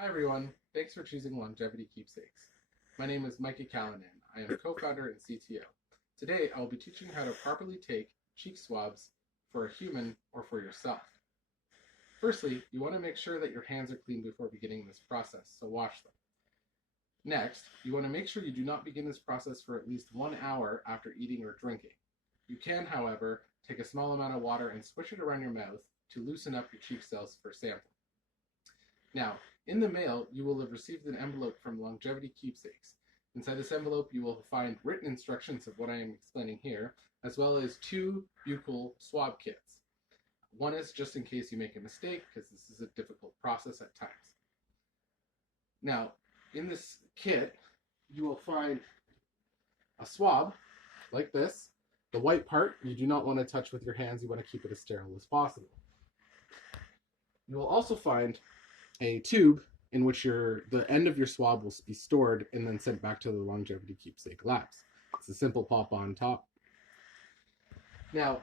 Hi everyone, thanks for choosing Longevity Keepsakes. My name is Micah Callanan. I am co-founder and CTO. Today I will be teaching you how to properly take cheek swabs for a human or for yourself. Firstly, you want to make sure that your hands are clean before beginning this process, so wash them. Next, you want to make sure you do not begin this process for at least 1 hour after eating or drinking. You can, however, take a small amount of water and swish it around your mouth to loosen up your cheek cells for sampling. Now, in the mail, you will have received an envelope from Longevity Keepsakes. Inside this envelope, you will find written instructions of what I am explaining here, as well as 2 buccal swab kits. One is just in case you make a mistake, because this is a difficult process at times. Now, in this kit, you will find a swab like this. The white part you do not want to touch with your hands. You want to keep it as sterile as possible. You will also find a tube in which the end of your swab will be stored and then sent back to the Longevity Keepsake labs. It's a simple pop on top. Now,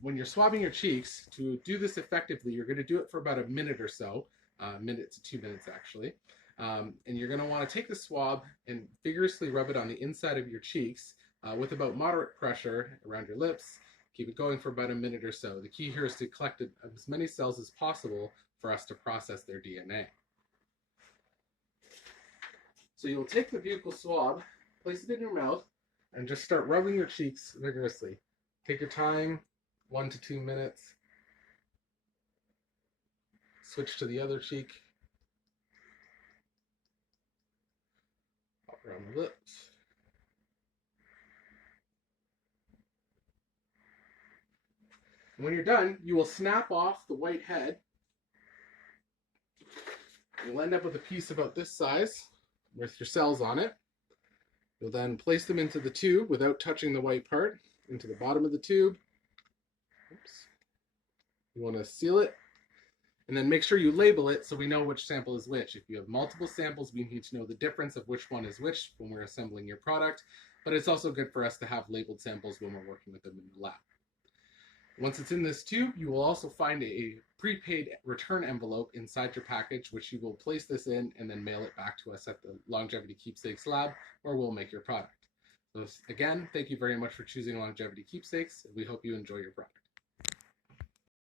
when you're swabbing your cheeks, to do this effectively, you're going to do it for about a minute or so, a minute to 2 minutes actually. And you're going to want to take the swab and vigorously rub it on the inside of your cheeks with about moderate pressure around your lips. Keep it going for about a minute or so. The key here is to collect as many cells as possible for us to process their DNA. So you'll take the buccal swab, place it in your mouth, and just start rubbing your cheeks vigorously. Take your time, 1 to 2 minutes. Switch to the other cheek. Pop around the lips. When you're done, you will snap off the white head. You'll end up with a piece about this size with your cells on it. You'll then place them into the tube without touching the white part, into the bottom of the tube. Oops. You want to seal it, and then make sure you label it so we know which sample is which. If you have multiple samples, we need to know the difference of which one is which when we're assembling your product, but it's also good for us to have labeled samples when we're working with them in the lab. Once it's in this tube, you will also find a prepaid return envelope inside your package, which you will place this in and then mail it back to us at the Longevity Keepsakes lab, where we'll make your product. So again, thank you very much for choosing Longevity Keepsakes. We hope you enjoy your product.